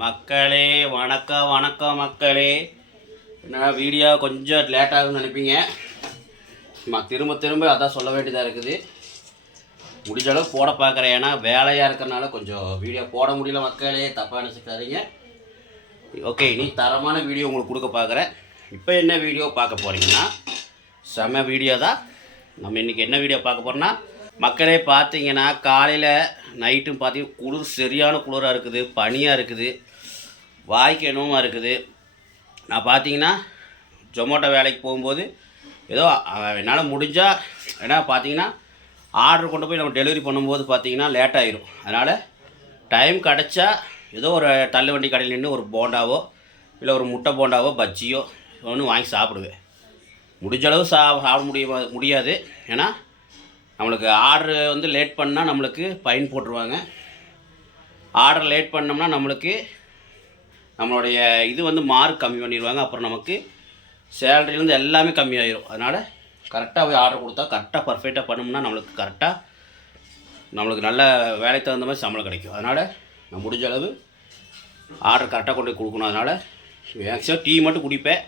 மக்களே வணக்கம் வணக்கம் மக்களே. என்ன வீடியோ கொஞ்சம் லேட் ஆகுதுன்னு நினைப்பீங்க. திரும்ப திரும்ப அதான் சொல்ல வேண்டியதாக இருக்குது. முடிஞ்ச அளவு போட பார்க்குறேன். ஏன்னா வேலையாக இருக்கிறனால கொஞ்சம் வீடியோ போட முடியல மக்களே, தப்பாக நினச்சிக்காதீங்க. ஓகே, இனி தரமான வீடியோ உங்களுக்கு கொடுக்க பார்க்குறேன். இப்போ என்ன வீடியோ பார்க்க போகிறீங்கன்னா செம வீடியோ தான். நம்ம இன்றைக்கி என்ன வீடியோ பார்க்க போகிறோன்னா, மக்களே பார்த்தீங்கன்னா காலையில் நைட்டும் பார்த்தீங்கன்னா குளிர் சரியான குளிராக இருக்குது, பனியாக இருக்குது, வாய்க்கு என்னமாக இருக்குது. நான் பார்த்தீங்கன்னா ஜொமேட்டோ வேலைக்கு போகும்போது ஏதோ என்னால் முடிஞ்சால் ஏன்னா பார்த்தீங்கன்னா ஆர்டர் கொண்டு போய் நம்ம டெலிவரி பண்ணும்போது பார்த்தீங்கன்னா லேட் ஆகிடும். அதனால் டைம் கிடச்சா ஏதோ ஒரு தள்ளுவண்டி கடையில் நின்று ஒரு போண்டாவோ இல்லை ஒரு முட்டை போண்டாவோ பஜ்ஜியோ ஒன்று வாங்கி சாப்பிடுவேன். முடிஞ்சளவு சாப்பிட முடியாது. ஏன்னா நம்மளுக்கு ஆர்டரு வந்து லேட் பண்ணால் நம்மளுக்கு ஃபைன் போட்டுருவாங்க. ஆர்டர் லேட் பண்ணோம்னா நம்மளுக்கு நம்மளுடைய இது வந்து மார்க் கம்மி பண்ணிடுவாங்க. அப்புறம் நமக்கு சேலரிலேருந்து எல்லாமே கம்மியாயிடும். அதனால் கரெக்டாக போய் ஆர்டர் கொடுத்தா கரெக்டாக பர்ஃபெக்டாக பண்ணோம்னா நம்மளுக்கு நல்ல வேலைக்கு தகுந்த மாதிரி சம்பளம் கிடைக்கும். அதனால் நான் முடிஞ்ச அளவு ஆர்டர் கரெக்டாக கொண்டு போய் கொடுக்கணும். அதனால் மேக்ஸிமம் டீ மட்டும் குடிப்பேன்.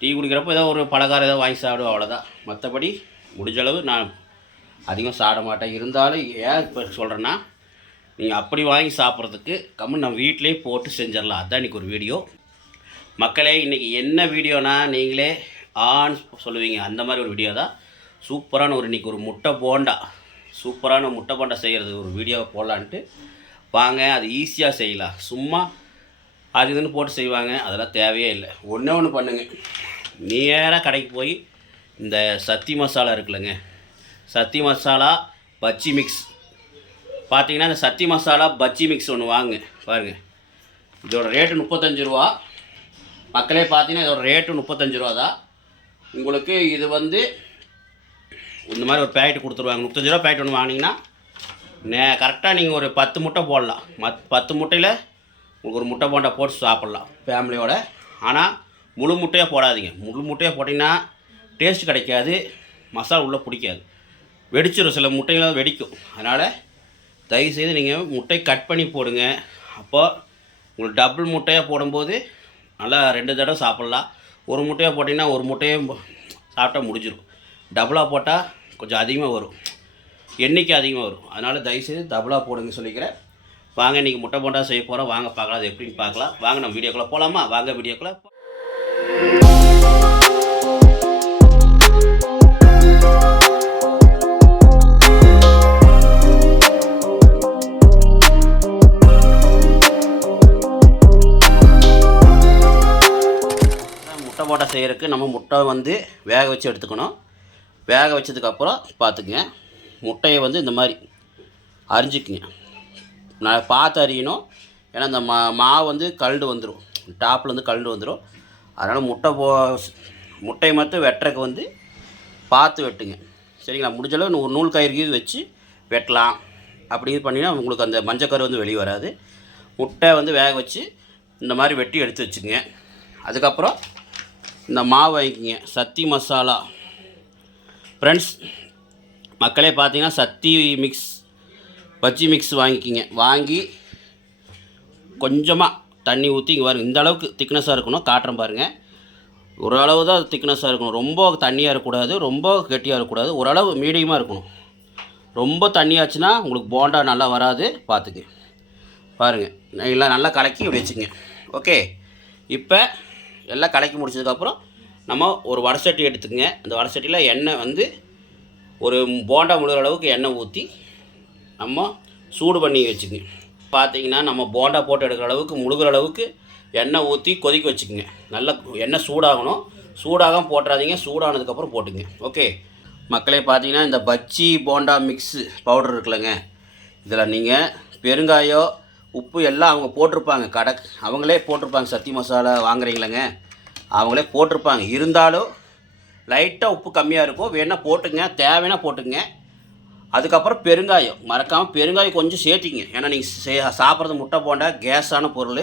டீ குடிக்கிறப்போ ஏதோ ஒரு பலகாரம் ஏதோ வாங்கி சாப்பிடுவோம், அவ்வளோதான். மற்றபடி முடிஞ்சளவு நான் அதிகம் சாப்பிட மாட்டேன். இருந்தாலும் ஏன் இப்போ சொல்கிறேன்னா, நீங்கள் அப்படி வாங்கி சாப்பிட்றதுக்கு கம்மி நம்ம வீட்டிலே போட்டு செஞ்சிடலாம். அதுதான் இன்றைக்கி ஒரு வீடியோ. மக்களே இன்றைக்கி என்ன வீடியோனா நீங்களே சொல்லுவீங்க, அந்த மாதிரி ஒரு வீடியோ தான். சூப்பரான இன்றைக்கி ஒரு முட்டை போண்டா செய்கிறது ஒரு வீடியோவை போடலான்ட்டு வாங்க. அது ஈஸியாக செய்யலாம். சும்மா அது இதுன்னு போட்டு செய்வாங்க, அதெல்லாம் தேவையே இல்லை. ஒன்று பண்ணுங்க, நேராக கடைக்கு போய் இந்த சத்தி மசாலா இருக்குல்லங்க, சத்தி மசாலா பஜ்ஜி மிக்ஸ் பார்த்தீங்கன்னா, இந்த சத்தி மசாலா பஜ்ஜி மிக்ஸ் ஒன்று வாங்க பாருங்கள். இதோட ரேட்டு 35 ரூபா. மக்களே பார்த்தீங்கன்னா இதோட ரேட்டு 35 ரூபா தான். உங்களுக்கு இது வந்து இந்த மாதிரி ஒரு பேக்கெட் கொடுத்துருவாங்க. 35 ரூபா பேக்கெட் ஒன்று வாங்கினீங்கன்னா கரெக்டாக நீங்கள் ஒரு 10 முட்டை போடலாம். 10 முட்டையில் உங்களுக்கு ஒரு முட்டை போண்டா போட்டு சாப்பிட்லாம் ஃபேமிலியோட. ஆனால் முழு முட்டையாக போடாதீங்க. முழு முட்டையாக போட்டிங்கன்னா டேஸ்ட் கிடைக்காது, மசாலா உள்ளே பிடிக்காது, வெடிச்சிடும். சில முட்டைகளாக வெடிக்கும். அதனால் தயவுசெய்து நீங்கள் முட்டை கட் பண்ணி போடுங்க. அப்போ உங்களுக்கு டபுள் முட்டையாக போடும்போது நல்லா 2 தடவை சாப்பிட்லாம். ஒரு முட்டையாக போட்டிங்கன்னா ஒரு முட்டையே சாப்பிட்டா முடிஞ்சிடும். டபுளாக போட்டால் கொஞ்சம் அதிகமாக வரும், எண்ணிக்கை அதிகமாக வரும். அதனால் தயவுசெய்து டபுளாக போடுங்க சொல்லிக்கிறேன். வாங்க இன்றைக்கி முட்டை போண்டா செய்ய போகிறோம். வாங்க பார்க்கலாம் அது எப்படின்னு பார்க்கலாம். வாங்க நம்ம வீடியோக்குள்ளே போகலாமா? வாங்க வீடியோக்குள்ளே முட்டை போண்டா செய்கிறதுக்கு நம்ம முட்டை வந்து வேக வச்சு எடுத்துக்கணும். வேக வச்சதுக்கப்புறம் பார்த்துக்குங்க, முட்டையை வந்து இந்த மாதிரி அரிஞ்சிக்குங்க. நான் பார்த்து அறியணும். ஏன்னா இந்த மாவு வந்து கல்டு வந்துடும், டாப்பில் வந்து கல்டு வந்துடும். அதனால் முட்டையை மட்டும் வெட்டுறதுக்கு வந்து பார்த்து வெட்டுங்க, சரிங்களா? முடிஞ்சளவு ஒரு நூல் கயிறு வச்சு வெட்டலாம். அப்படி இது பண்ணினா உங்களுக்கு அந்த மஞ்சக்கரு வந்து வெளியே வராது. முட்டை வந்து வேக வச்சு இந்த மாதிரி வெட்டி எடுத்து வச்சுக்கோங்க. அதுக்கப்புறம் இந்த மாவு வாங்கிக்கிங்க, சத்தி மசாலா. ஃப்ரெண்ட்ஸ் மக்களே பார்த்தீங்கன்னா சத்தி மிக்ஸ் பஜ்ஜி மிக்ஸ் வாங்கிக்கிங்க. வாங்கி கொஞ்சமாக தண்ணி ஊற்றி இங்கே பாருங்கள், இந்த அளவுக்கு திக்னஸாக இருக்கணும். காட்டுறேன் பாருங்கள். ஓரளவு தான் திக்னஸாக இருக்கணும். ரொம்ப தண்ணியாக இருக்கக்கூடாது, ரொம்ப கெட்டியாக இருக்கக்கூடாது. ஓரளவு மீடியமாக இருக்கணும். ரொம்ப தண்ணியாச்சுன்னா உங்களுக்கு போண்டா நல்லா வராது, பார்த்துக்கு. பாருங்கள் எல்லாம் நல்லா கலக்கி இப்படி வச்சுங்க. ஓகே, இப்போ எல்லாம் கலக்கி முடிச்சதுக்கப்புறம் நம்ம ஒரு வடை சட்டி எடுத்துக்கங்க. அந்த வடை சட்டியில் எண்ணெய் வந்து ஒரு போண்டா முழுகிற அளவுக்கு எண்ணெய் ஊற்றி நம்ம சூடு பண்ணி வச்சுக்கோங்க. பார்த்தீங்கன்னா நம்ம போண்டா போட்டு எடுக்கிற அளவுக்கு முழுகிற அளவுக்கு எண்ணெய் ஊற்றி கொதிக்க வச்சுக்கோங்க. நல்லா எண்ணெய் சூடாகணும். சூடாகாமல் போட்டுறாதீங்க, சூடானதுக்கப்புறம் போட்டுங்க. ஓகே மக்களே, பார்த்தீங்கன்னா இந்த பஜ்ஜி போண்டா மிக்ஸு பவுடர் இருக்குல்லங்க, இதில் நீங்கள் பெருங்காயம் உப்பு எல்லாம் அவங்க போட்டிருப்பாங்க. அவங்களே போட்டிருப்பாங்க. சத்தி மசாலா வாங்குறீங்களேங்க, அவங்களே போட்டிருப்பாங்க. இருந்தாலும் லைட்டாக உப்பு கம்மியாக இருக்கும், வேணால் போட்டுங்க, தேவைன்னா போட்டுங்க. அதுக்கப்புறம் பெருங்காயம் மறக்காமல் பெருங்காயம் கொஞ்சம் சேர்த்திங்க. ஏன்னா நீங்கள் சாப்பிட்றது முட்டை போண்டா கேஸான பொருள்.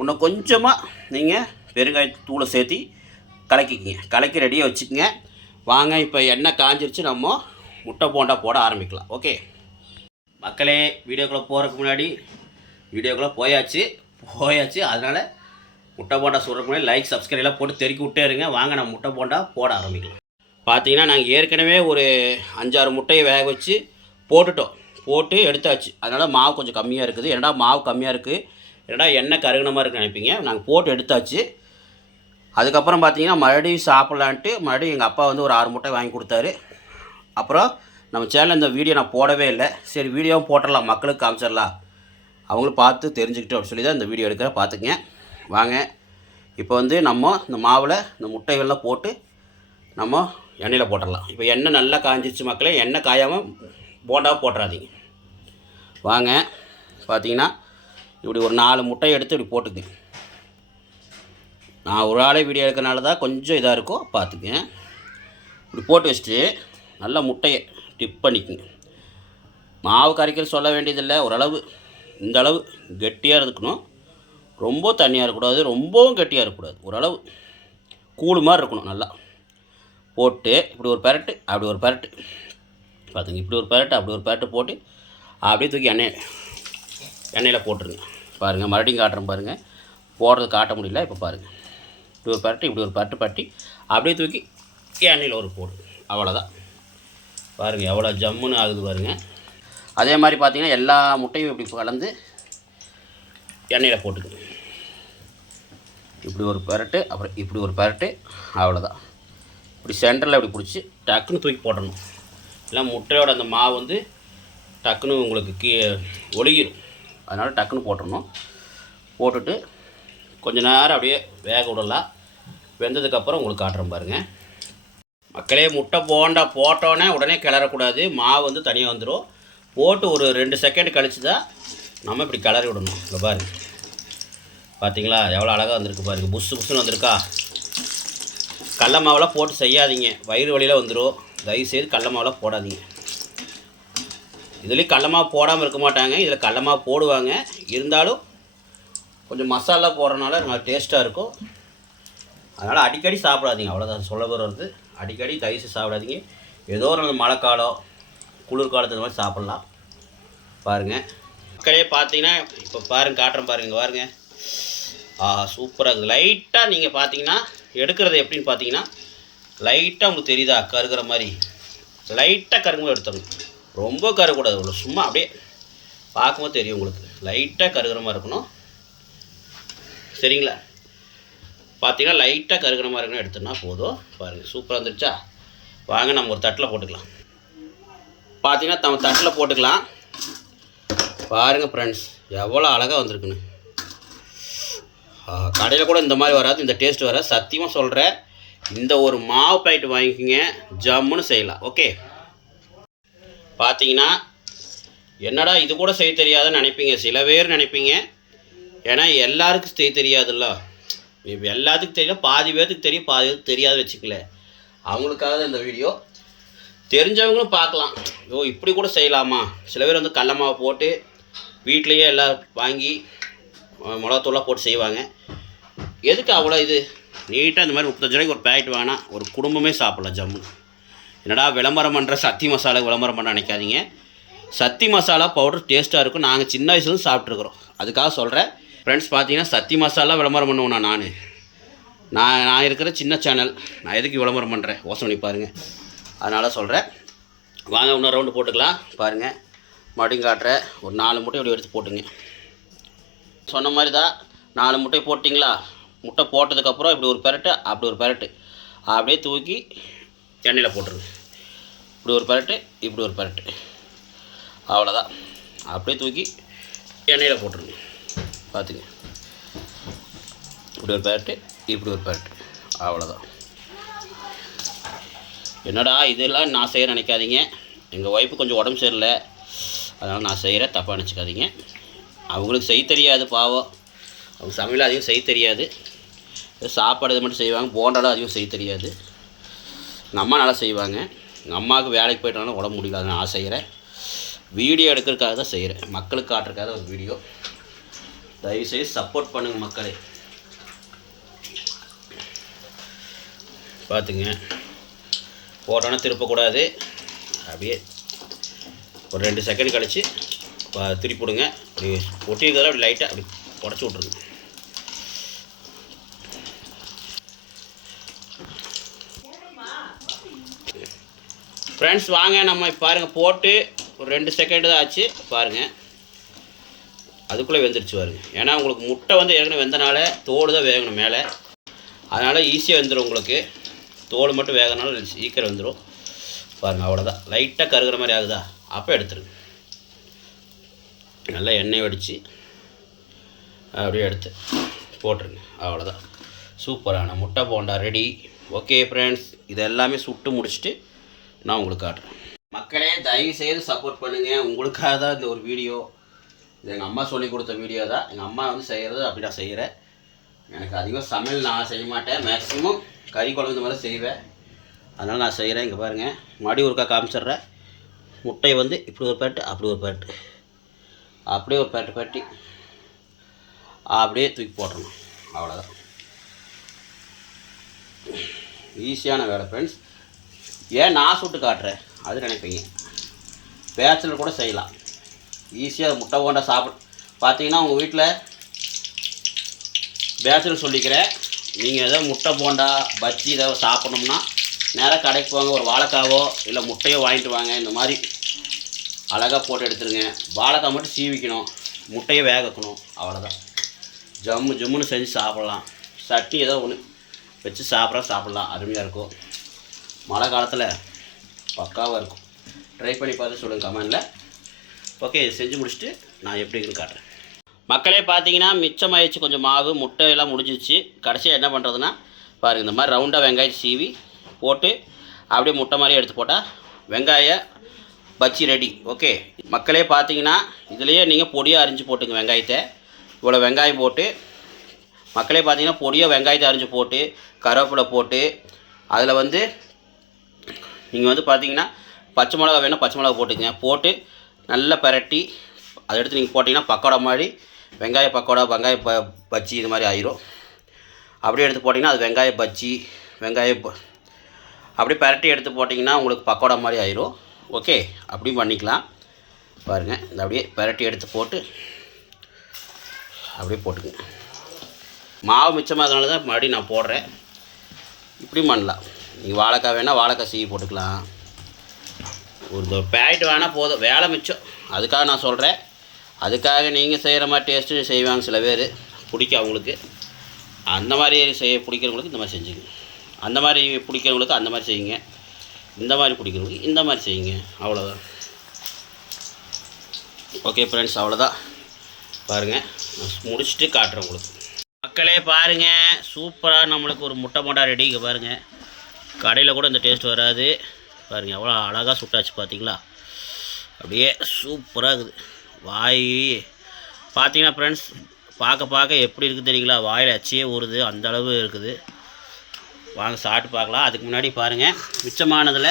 இன்னும் கொஞ்சமாக நீங்கள் பெருங்காயத்தூளை சேர்த்தி கலக்கிக்கிங்க. கலக்கி ரெடியாக வச்சுக்கோங்க. வாங்க இப்போ எண்ணெய் காஞ்சிருச்சு, நம்ம முட்டை போண்டா போட ஆரம்பிக்கலாம். ஓகே மக்களே, வீடியோக்குள்ளே போகிறதுக்கு முன்னாடி வீடியோக்குள்ளே போயாச்சு. போயாச்சு. அதனால் முட்டை போண்டா சுடுறதுக்கு முன்னாடி லைக் சப்ஸ்கிரைப்லாம் போட்டு தெறிக்கி விட்டே இருங்க. வாங்க நம்ம முட்டை போண்டா போட ஆரம்பிக்கலாம். பார்த்தீங்கன்னா நாங்கள் ஏற்கனவே ஒரு 5-6 முட்டையை வேக வச்சு போட்டு எடுத்தாச்சு. அதனால் மாவு கொஞ்சம் கம்மியாக இருக்குது. என்னடா மாவு கம்மியாக இருக்குது, என்னடா எண்ணெய் கருகின மாதிரி இருக்குன்னு நினைப்பீங்க. நாங்கள் போட்டு எடுத்தாச்சு. அதுக்கப்புறம் பார்த்தீங்கன்னா மறுபடியும் சாப்பிட்லான்ட்டு மறுபடியும் எங்கள் அப்பா வந்து ஒரு 6 முட்டை வாங்கி கொடுத்தாரு. அப்புறம் நம்ம சேனலில் இந்த வீடியோ நான் போடவே இல்லை. சரி வீடியோவும் போட்டுடலாம், மக்களுக்கு காமிச்சிடலாம், அவங்களும் பார்த்து தெரிஞ்சுக்கிட்டு அப்படின்னு சொல்லி தான் இந்த வீடியோ எடுக்கிறேன். பார்த்துக்குங்க. வாங்க இப்போ வந்து நம்ம இந்த மாவில் இந்த முட்டைகள்லாம் போட்டு நம்ம எண்ணெயில் போட்டுடலாம். இப்போ எண்ணெய் நல்லா காஞ்சிச்சு மக்களே. எண்ணெய் காயாமல் போண்டாவை போட்டுறாதீங்க. வாங்க பார்த்தீங்கன்னா இப்படி ஒரு 4 முட்டையை எடுத்து இப்படி போட்டுக்குங்க. நான் ஒரு ஆளே வீடியோ எடுக்கிறனால தான் கொஞ்சம் இதாக இருக்கும், பார்த்துக்குங்க. இப்படி போட்டு வச்சுட்டு நல்லா முட்டையை டிப் பண்ணிக்கோங்க. மாவு கரைக்கிறது சொல்ல வேண்டியதில்லை. ஓரளவு இந்த அளவு கெட்டியாக இருக்கணும், ரொம்ப தண்ணியாக இருக்கக்கூடாது, ரொம்பவும் கெட்டியாக இருக்கக்கூடாது. ஓரளவு கூழ் மாதிரி இருக்கணும். நல்லா போட்டு இப்படி ஒரு பெரட்டு அப்படி ஒரு பெரட்டு பார்த்துங்க. இப்படி ஒரு பெரட்டு அப்படி ஒரு பெரட்டு போட்டு அப்படியே தூக்கி எண்ணெயில் போட்டுருங்க. பாருங்கள், மறுபடியும் காட்டுறேன் பாருங்கள். போடுறது காட்ட முடியல. இப்போ பாருங்கள், இப்படி ஒரு பெரட்டு இப்படி ஒரு பெரட்டு பட்டி அப்படியே தூக்கி எண்ணெயில் ஒரு போடு. அவ்வளோதான். பாருங்கள் எவ்வளோ ஜம்முன்னு ஆகுது பாருங்கள். அதே மாதிரி பார்த்தீங்கன்னா எல்லா முட்டையும் இப்படி கலந்து எண்ணெயில் போட்டுக்கணும். இப்படி ஒரு பெரட்டு அப்புறம் இப்படி ஒரு பெரட்டு. அவ்வளோதான். இப்படி சென்டரில் இப்படி பிடிச்சி டக்குன்னு தூக்கி போடணும். இல்லை முட்டையோட அந்த மாவு வந்து டக்குன்னு உங்களுக்கு ஒழுகிடும். அதனால் டக்குன்னு போட்டுடணும். போட்டுட்டு கொஞ்சம் நேரம் அப்படியே வேக விடலாம். வெந்ததுக்கப்புறம் உங்களுக்கு காட்டுறேன் பாருங்கள் மக்களே. முட்டை போண்டா போட்டோன்னே உடனே கிளறக்கூடாது, மாவு வந்து தனியாக வந்துடும். போட்டு ஒரு 2 செகண்ட் கழிச்சு தான் நம்ம இப்படி கிளறி விடணும். இங்கே பாருங்க, பார்த்தீங்களா எவ்வளோ அழகாக வந்திருக்கு பாருங்கள். புஷ்ஷுன்னு வந்திருக்கா. கடல மாவெல்லாம் போட்டு செய்யாதீங்க, வயிறு வலியில் வந்துடும். தயவுசெய்து கடல மாவெல்லாம் போடாதீங்க. இதுலேயும் கடல மாவு போடாமல் இருக்க மாட்டாங்க, இதில் கடல மாவு போடுவாங்க. இருந்தாலும் கொஞ்சம் மசாலா போடுறதுனால நல்லா டேஸ்ட்டாக இருக்கும். அதனால் அடிக்கடி சாப்பிடாதீங்க, அவ்வளோதான் சொல்ல வருது. அடிக்கடி தயிர் சாப்பிடாதீங்க. ஏதோ ஒரு மழை காலம் குளிர்காலத்து இந்த மாதிரி சாப்பிட்லாம். பாருங்கள் மக்களே. பார்த்தீங்கன்னா இப்போ பாருங்கள், காட்டுறேன் பாருங்கள். இங்கே பாருங்கள், சூப்பராக இருக்குது. லைட்டாக நீங்கள் பார்த்தீங்கன்னா எடுக்கிறது எப்படின்னு பார்த்தீங்கன்னா லைட்டாக உங்களுக்கு தெரியுதா கருகிற மாதிரி. லைட்டாக கருகும்போது எடுத்துடணும், ரொம்ப கருகக்கூடாது. அவ்வளோ சும்மா அப்படியே பார்க்கும்போது தெரியும் உங்களுக்கு. லைட்டாக கருகிற மாதிரி இருக்கணும், சரிங்களா? பார்த்தீங்கன்னா லைட்டாக கருகிற மாதிரி இருக்கணும், எடுத்துனா போதும். பாருங்கள் சூப்பராக வந்துருச்சா. வாங்க நம்ம ஒரு தட்டில் போட்டுக்கலாம். பார்த்தீங்கன்னா நம்ம தட்டில் போட்டுக்கலாம். பாருங்கள் ஃப்ரெண்ட்ஸ் எவ்வளோ அழகாக வந்திருக்குன்னு. கடையில் கூட இந்த மாதிரி வராது, இந்த டேஸ்ட் வராது. சத்தியமாக சொல்கிறேன், இந்த ஒரு மாவு பாக்கெட் வாங்கிக்கோங்க, ஜம்முன்னு செய்யலாம். ஓகே. பார்த்தீங்கன்னா என்னடா இது கூட செய்ய தெரியாதுன்னு நினைப்பீங்க, சில பேர் நினைப்பீங்க. ஏன்னா எல்லாருக்கும் செய்ய தெரியாதுல்ல. இப்போ எல்லாத்துக்கும் தெரியும், பாதி பேர்த்துக்கு தெரியும், பாதி பேருக்கு தெரியாது வச்சுக்கல. அவங்களுக்காக இந்த வீடியோ. தெரிஞ்சவங்களும் பார்க்கலாம், ஓ இப்படி கூட செய்யலாமா. சில பேர் வந்து கடல மாவு போட்டு வீட்லேயே எல்லாம் வாங்கி மிளகாத்தூள்லாம் போட்டு செய்வாங்க. எதுக்கு அவ்வளோ இது நீட்டாக இந்த மாதிரி 35 ரூபாய்க்கு ஒரு பேக்கெட் வாங்கினா ஒரு குடும்பமே சாப்பிட்லாம் ஜம்முன்னு. என்னடா விளம்பரம் பண்ணுற சக்தி மசாலா விளம்பரம் பண்ண நினைக்காதீங்க. சக்தி மசாலா பவுடர் டேஸ்ட்டாக இருக்கும். நாங்கள் சின்ன வயசுலேருந்து சாப்பிட்ருக்குறோம், அதுக்காக சொல்கிறேன் ஃப்ரெண்ட்ஸ். பார்த்தீங்கன்னா சக்தி மசாலா விளம்பரம் பண்ணுவேன் நான் இருக்கிற சின்ன சேனல். நான் எதுக்கு விளம்பரம் பண்ணுறேன் யோசனை பண்ணி பாருங்கள். அதனால் சொல்கிறேன். வாங்க இன்னொரு ரவுண்டு போட்டுக்கலாம். பாருங்கள் மறுபடியும் காட்டுறேன். ஒரு 4 முட்டை இப்படி எடுத்து போட்டுங்க. சொன்ன மாதிரி தான் 4 முட்டை போட்டிங்களா. முட்டை போட்டதுக்கப்புறம் இப்படி ஒரு பெரட்டு அப்படி ஒரு பெரட்டு அப்படியே தூக்கி எண்ணெயில் போட்டுருங்க. இப்படி ஒரு பெரட்டு இப்படி ஒரு பெரட்டு. அவ்வளோதான். அப்படியே தூக்கி எண்ணெயில் போட்டுருங்க. பார்த்துங்க, இப்படி ஒரு பெரட்டு இப்படி ஒரு பெரட்டு. அவ்வளோதான். என்னடா இதெல்லாம் நான் செய்ய நினைக்காதீங்க. எங்கள் ஒய்ஃபு கொஞ்சம் உடம்பு சரியில்லை, அதனால் நான் செய்கிறேன், தப்பாக நினச்சிக்காதீங்க. அவங்களுக்கு செய்ய தெரியாது பாவம். அவங்க சமையல் அதிகம் செய்ய தெரியாது, சாப்பாடு இது மட்டும் செய்வாங்க. போண்டாலும் அதிகம் செய்ய தெரியாது. எங்கள் அம்மா நல்லா செய்வாங்க. எங்கள் அம்மாவுக்கு வேலைக்கு போய்ட்டாலும் உடம்பு முடியல, அதை நான் செய்கிறேன். வீடியோ எடுக்கிறதுக்காக தான் செய்கிறேன், மக்களுக்கு காட்டுறதுக்காக ஒரு வீடியோ. தயவுசெய்து சப்போர்ட் பண்ணுங்கள் மக்களே. பார்த்துங்க, போட்டோன்னா திருப்பக்கூடாது. அப்படியே ஒரு 2 செகண்ட் கழித்து திருப்பி விடுங்க. அப்படி ஒட்டியிருக்கிறதா அப்படி லைட்டாக அப்படி உடச்சி விட்ருங்க. ஃப்ரெண்ட்ஸ் வாங்க நம்ம பாருங்கள், போட்டு ஒரு 2 செகண்டு தான் ஆச்சு பாருங்கள், அதுக்குள்ளே வெந்துருச்சு பாருங்க. ஏன்னா உங்களுக்கு முட்டை வந்து ஏற்கனவே வெந்தனால தோடு தான் வேகணும் மேலே, அதனால் ஈஸியாக வெந்துடும். உங்களுக்கு தோல் மட்டும் வேகனால சீக்கிரம் வெந்துடும் பாருங்கள். அவ்வளோதான், லைட்டாக கருகிற மாதிரி ஆகுதா, அப்போ எடுத்துருங்க. நல்லா எண்ணெய் வடித்து அப்படியே எடுத்து போட்டுருங்க. அவ்வளோதான், சூப்பரான முட்டை போண்டா ரெடி. ஓகே ஃப்ரெண்ட்ஸ், இது எல்லாமே சுட்டு முடிச்சுட்டு நான் உங்களுக்கு காட்டுறேன். மக்களே தயவு செய்து சப்போர்ட் பண்ணுங்கள், உங்களுக்காக தான் இந்த ஒரு வீடியோ. இது எங்கள் அம்மா சொல்லி கொடுத்த வீடியோ தான். எங்கள் அம்மா வந்து செய்கிறது அப்படி நான் செய்கிறேன். எனக்கு அதிகம் சமையல் நான் செய்ய மாட்டேன், மேக்ஸிமம் கறி குழம்பு இந்த மாதிரி செய்வேன், அதனால் நான் செய்கிறேன். இங்கே பாருங்கள், மறுபடியும் ஒருக்கா காமிச்சிட்றேன். முட்டையை வந்து இப்படி ஒரு பேட்டு, அப்படி ஒரு பேட்டு, அப்படியே ஒரு பேட்டு பேட்டி அப்படியே தூக்கி போட்டுறணும். அவ்வளோதான், ஈஸியான வேலை ஃப்ரெண்ட்ஸ். ஏன் நான் சுட்டு காட்டுறேன் அது நினைப்பீங்க, பேச்சலர் கூட செய்யலாம் ஈஸியாக. முட்டை போண்டா பார்த்தீங்கன்னா உங்கள் வீட்டில் பேச்சலர் சொல்லிக்கிறேன், நீங்கள் ஏதோ முட்டை போண்டா பஜ்ஜி ஏதாவது சாப்பிட்ணும்னா நேராக கடைக்கு போங்க, ஒரு வாழைக்காவோ இல்லை முட்டையோ வாங்கிட்டு வாங்க. இந்த மாதிரி அழகாக போட்டு எடுத்துருங்க. வாழைக்காய் மட்டும் சீவிக்கணும், முட்டையை வேக வைக்கணும், அவ்வளோதான். ஜம்முன்னு செஞ்சு சாப்பிட்லாம். சட்னி ஏதோ ஒன்று வச்சு சாப்பிட்லாம், அருமையாக இருக்கும். மழை காலத்தில் பக்காவாக இருக்கும். ட்ரை பண்ணி பார்த்து சொல்லுங்கள் கமெண்டில். ஓகே, செஞ்சு முடிச்சுட்டு நான் எப்படின்னு காட்டுறேன். மக்களே பார்த்தீங்கன்னா மிச்சமாகிடுச்சு கொஞ்சம் மாவு, முட்டையெல்லாம் முடிஞ்சிச்சு. கடைசியாக என்ன பண்ணுறதுன்னா பாருங்கள், இந்த மாதிரி ரவுண்டாக வெங்காயம் சீவி போட்டு அப்படியே முட்டை மாதிரி எடுத்து போட்டால் வெங்காய பஜ்ஜி ரெடி. ஓகே மக்களே, பார்த்தீங்கன்னா இதுலேயே நீங்கள் பொடியாக அரிஞ்சு போட்டுங்க வெங்காயத்தை. இவ்வளோ வெங்காயம் போட்டு மக்களே பார்த்தீங்கன்னா பொடியாக வெங்காயத்தை அரிஞ்சு போட்டு கருவேப்பிலை போட்டு அதில் வந்து நீங்கள் வந்து பார்த்தீங்கன்னா பச்சை மிளகா வேணால் பச்சை மிளகா போட்டுங்க. போட்டு நல்லா பரட்டி அதை எடுத்து நீங்கள் போட்டிங்கன்னா பக்கோடா மாதிரி வெங்காய பக்கோடா, வெங்காய பஜ்ஜி இது மாதிரி ஆயிரும். அப்படியே எடுத்து போட்டிங்கன்னா அது வெங்காய பஜ்ஜி, அப்படியே பரட்டி எடுத்து போட்டிங்கன்னா உங்களுக்கு பக்கோடா மாதிரி ஆயிரும். ஓகே, அப்படியும் பண்ணிக்கலாம் பாருங்கள். இந்த அப்படியே பரட்டி எடுத்து போட்டு அப்படியே போட்டுக்குங்க. மாவு மிச்சமாகறதுனால தான் மறுபடியும் நான் போடுறேன். இப்படியும் பண்ணலாம். நீங்கள் வாழைக்காய் வேணால் வாழைக்காய் சீவி போட்டுக்கலாம். ஒரு பேக்கெட் வேணால் போதும், வேலை மிச்சம். அதுக்காக நான் சொல்கிறேன். அதுக்காக நீங்கள் செய்கிற மாதிரி டேஸ்ட்டு செய்வாங்க சில பேர், பிடிக்கும் அவங்களுக்கு. அந்த மாதிரி பிடிக்கிறவங்களுக்கு இந்த மாதிரி செஞ்சுங்க. அந்த மாதிரி பிடிக்கிறவங்களுக்கு அந்த மாதிரி செய்யுங்க. இந்த மாதிரி பிடிக்கிறவங்களுக்கு இந்த மாதிரி செய்யுங்க. அவ்வளோதான். ஓகே ஃப்ரெண்ட்ஸ், அவ்வளோதான். பாருங்கள், நான் முடிச்சுட்டு காட்டுறேன் உங்களுக்கு. மக்களே பாருங்கள், சூப்பராக நம்மளுக்கு ஒரு முட்டை போண்டா ரெடி. இங்கே பாருங்கள், கடையில் கூட இந்த டேஸ்ட் வராது. பாருங்கள் எவ்வளோ அழகாக சுட்டாச்சு பார்த்தீங்களா, அப்படியே சூப்பராக இருக்குது. வாய் பார்த்தீங்கன்னா ஃப்ரெண்ட்ஸ், பார்க்க எப்படி இருக்குது தெரியுங்களா, வாயில் அச்சியே ஊறுது, அந்த அளவு இருக்குது. வாங்க சாப்பிட்டு பார்க்கலாம். அதுக்கு முன்னாடி பாருங்கள், மிச்சமானதில்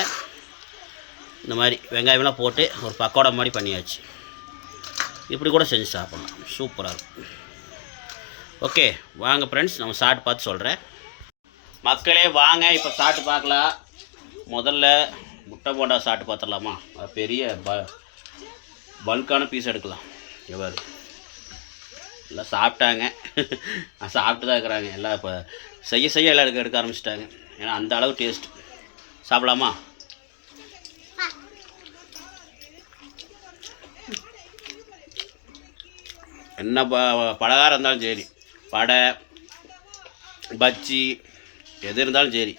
இந்த மாதிரி வெங்காயமெல்லாம் போட்டு ஒரு பக்கோடா மாதிரி பண்ணியாச்சு. இப்படி கூட செஞ்சு சாப்பிட்லாம், சூப்பராக இருக்கும். ஓகே வாங்க ஃப்ரெண்ட்ஸ், நம்ம சாப்பிட்டு பார்த்து சொல்கிறேன். மக்களே வாங்க இப்போ சாப்பிட்டு பார்க்கலாம். முதல்ல முட்டை போண்டா சாப்பிட்டு பார்த்துடலாமா? பெரிய பல்கான பீஸ் எடுக்கலாம். எவ்வாறு எல்லாம் சாப்பிட்டாங்க, சாப்பிட்டு தான் இருக்கிறாங்க எல்லாம். இப்போ செய்ய எல்லாம் எடுக்க ஆரம்பிச்சிட்டாங்க. ஏன்னா அந்த அளவு டேஸ்ட். சாப்பிடலாமா? என்ன பலகாரம் இருந்தாலும் சரி, வடை பஜ்ஜி எது இருந்தாலும் சரி,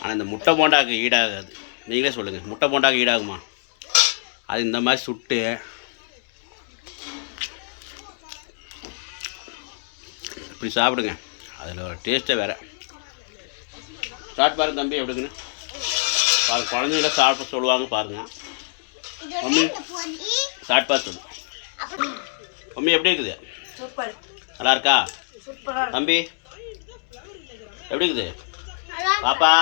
ஆனால் இந்த முட்டை போண்டாக்கு ஈடாகாது. நீங்களே சொல்லுங்கள், முட்டை போண்டாக்கு ஈடாகுமா? அது இந்த மாதிரி சுட்டு இப்படி சாப்பிடுங்க, அதில் ஒரு டேஸ்ட்டே வேறு. சாப்பிட்டு பாருங்க தம்பி, எப்படிங்கன்னு பாருங்க. குழந்தைங்கள சாப்பிட சொல்லுவாங்க பாருங்கள். மம்மி சாப்பிட்டு பார்த்து சொல்லு. மம்மி எப்படி இருக்குது? நல்லா இருக்கா தம்பி? எப்படி இருக்குது பாப்பா?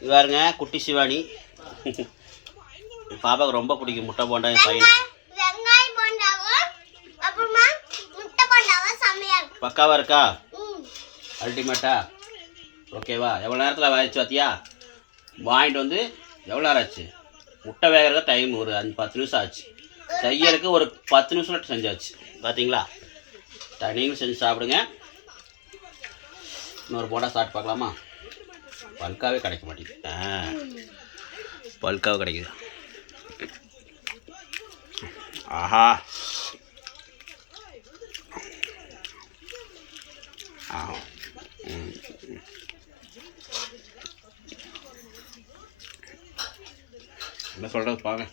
இது பாருங்க, குட்டி சிவானி. பாப்பாவுக்கு ரொம்ப பிடிக்கும் முட்டை போண்டா. என் பையன் பக்காவாக இருக்கா? அல்டிமேட்டா? ஓகேவா? எவ்வளோ நேரத்தில் வாங்கிச்சு பார்த்தியா? வாங்கிட்டு வந்து எவ்வளோ நேரம் ஆச்சு? முட்டை வேகிறத டைம் ஒரு 5-10 நிமிஷம் ஆச்சு. செய்யறதுக்கு ஒரு 10 நிமிஷம் செஞ்சாச்சு. பார்த்தீங்களா? நீங்களும் செஞ்சு சாப்பிடுங்க. இன்னொரு போண்டா சாப்பிட்டு பார்க்கலாமா? பல்காவே கிடைக்க மாட்டேங்குது. பல்காவே கிடைக்குது. ஆஹா. என்ன சொல்கிறது பாருங்க.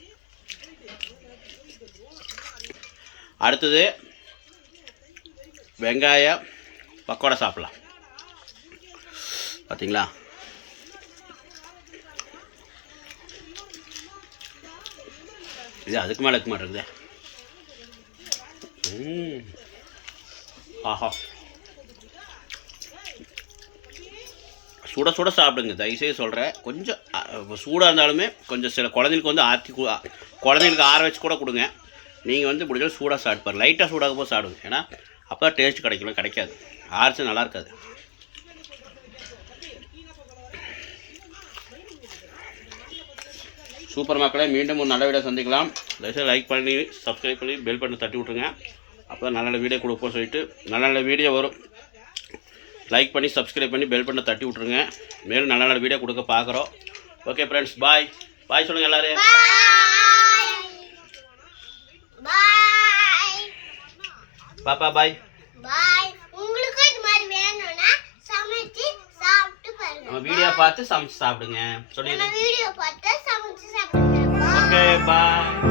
அடுத்தது வெங்காய பக்கோடா சாப்பிட்லாம். பார்த்தீங்களா? இது அதுக்கு மேலே இருக்க மாட்டேங்குது. ஆஹா. சுட சுட சாப்பிடுங்க, தயவுசெய்து சொல்கிறேன். கொஞ்சம் சூடாக இருந்தாலுமே கொஞ்சம் சில குழந்தைங்களுக்கு வந்து குழந்தைங்களுக்கு ஆற வச்சு கூட கொடுங்க. நீங்கள் வந்து முடிஞ்ச சூடாக சாப்பிட்பாரு. லைட்டாக சூடாக போது சாப்பிடுங்க. ஏன்னா அப்போ டேஸ்ட் கிடைக்காது. ஆறிச்சு நல்லா இருக்காது. சூப்பர் மக்களே, மீண்டும் ஒரு நல்ல வீடியோ சந்திக்கலாம். தயவுசெய்து லைக் பண்ணி சப்ஸ்கிரைப் பண்ணி பெல் பட்டனை தட்டி விட்ருங்க. அப்போ தான் நல்ல நல்ல வீடியோ கொடுப்போம் சொல்லிட்டு நல்ல நல்ல வீடியோ வரும். லைக் பண்ணி சப்ஸ்கிரைப் பண்ணி பெல் பட்டனை தட்டி விட்ருங்க. மேலும் நல்ல நல்ல வீடியோ கொடுக்க பார்க்குறோம். ஓகே ஃப்ரெண்ட்ஸ், பாய் பாய் சொல்லுங்கள் எல்லோரும். பாப்பா பாய். உங்களுக்கு இது மாதிரி வேணும்னா சமைச்சு சாப்பிட்டு பாருங்க. நம்ம வீடியோ பார்த்து சமைச்சு சாப்பிடுங்க. வீடியோ பார்த்து சமைச்சு சாப்பிடுங்க. Okay bye.